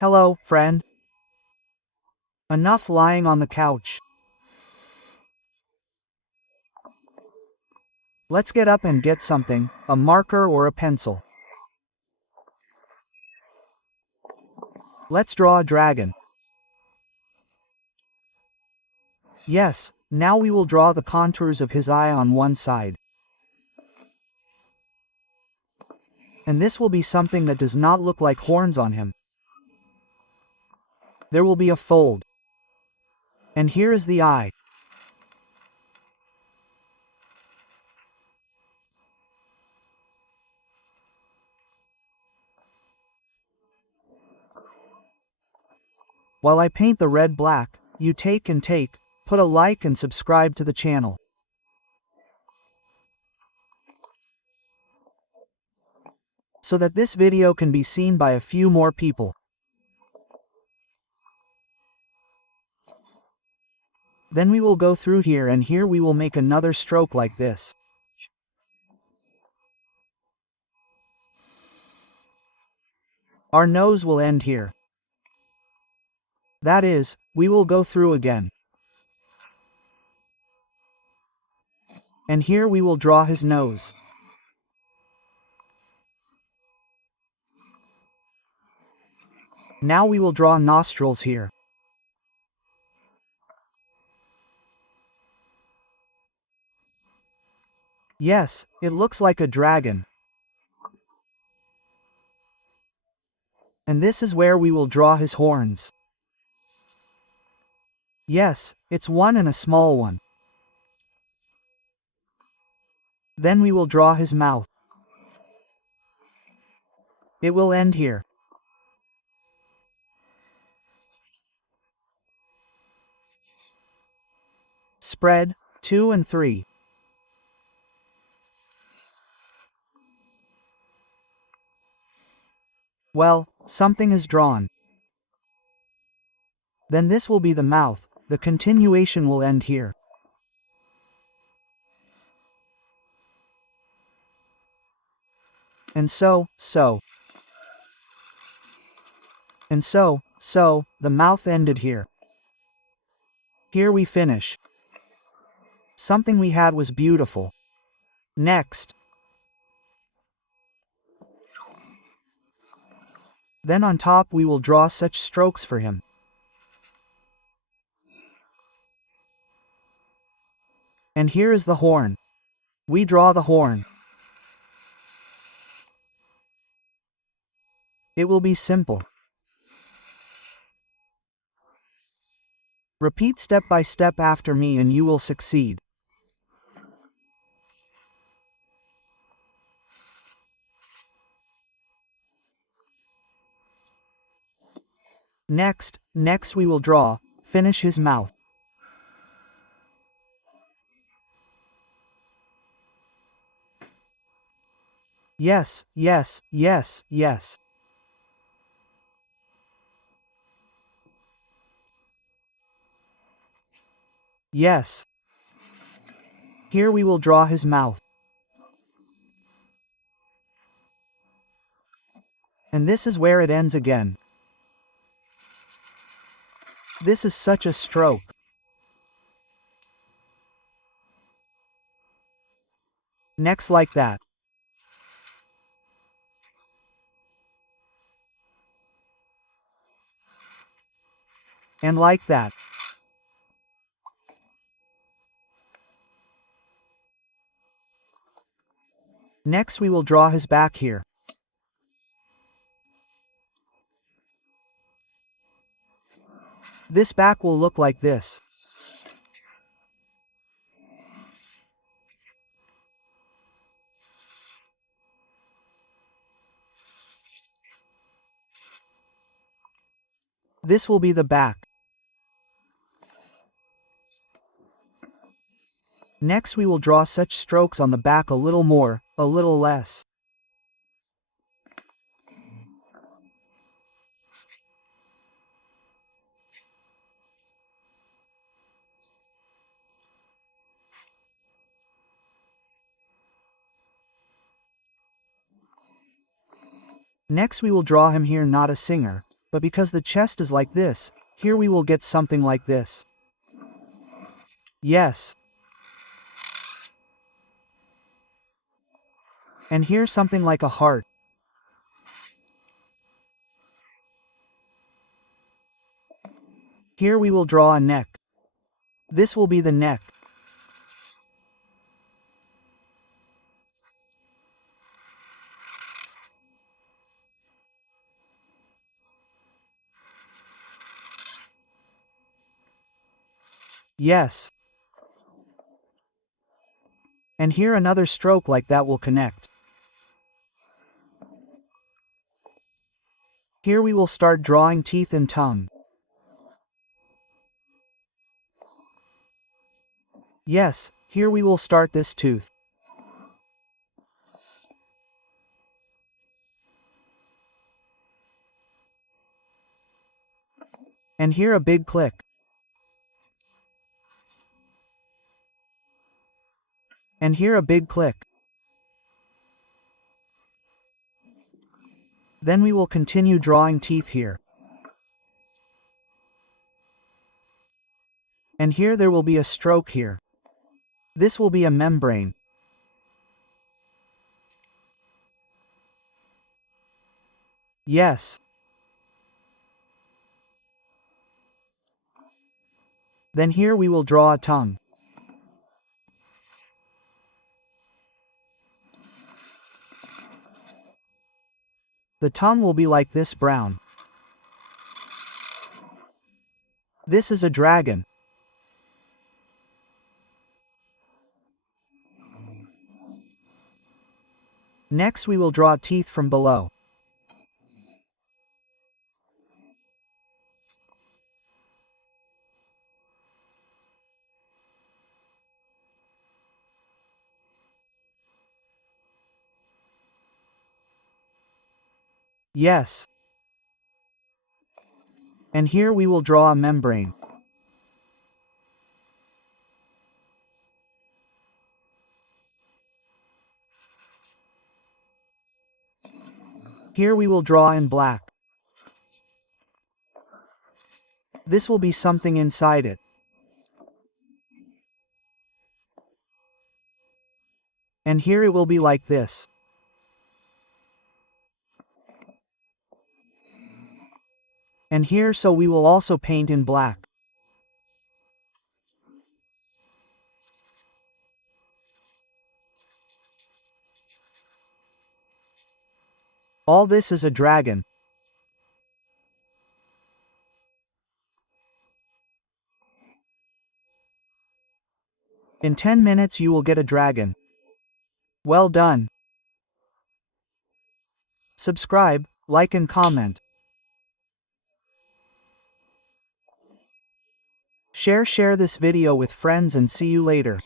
Hello, friend. Enough lying on the couch. Let's get up and get something, a marker or a pencil. Let's draw a dragon. Yes, now we will draw the contours of his eye on one side. And this will be something that does not look like horns on him. There will be a fold. And here is the eye. While I paint the red black, you take, put a like and subscribe to the channel. So that this video can be seen by a few more people. Then we will go through here and here we will make another stroke like this. Our nose will end here. That is, we will go through again. And here we will draw his nose. Now we will draw nostrils here. Yes, it looks like a dragon. And this is where we will draw his horns. Yes, it's one and a small one. Then we will draw his mouth. It will end here. Spread, 2 and 3. Well, something is drawn. Then this will be the mouth, the continuation will end here. And so, and so, the mouth ended here. Here we finish. Something we had was beautiful. Next. Then on top we will draw such strokes for him. And here is the horn. We draw the horn. It will be simple. Repeat step by step after me and you will succeed. Next we will finish his mouth. Yes. Yes. Here we will draw his mouth. And this is where it ends again. This is such a stroke. Next like that. And like that. Next we will draw his back here. This back will look like this. This will be the back. Next we will draw such strokes on the back, a little more, a little less. Next we will draw him here, not a singer, But because the chest is like this, here we will get something like this. Yes. And here something like a heart. Here we will draw a neck. This will be the neck. Yes. And here another stroke like that will connect. Here we will start drawing teeth and tongue. Yes, here we will start this tooth. And here a big click. And here a big click. Then we will continue drawing teeth here. And here there will be a stroke here. This will be a membrane. Yes. Then here we will draw a tongue. The tongue will be like this brown. This is a dragon. Next we will draw teeth from below. Yes. And here we will draw a membrane. Here we will draw in black. This will be something inside it. And here it will be like this. And here so we will also paint in black. All this is a dragon. In 10 minutes you will get a dragon. Well done. Subscribe, like and comment. Share this video with friends and see you later.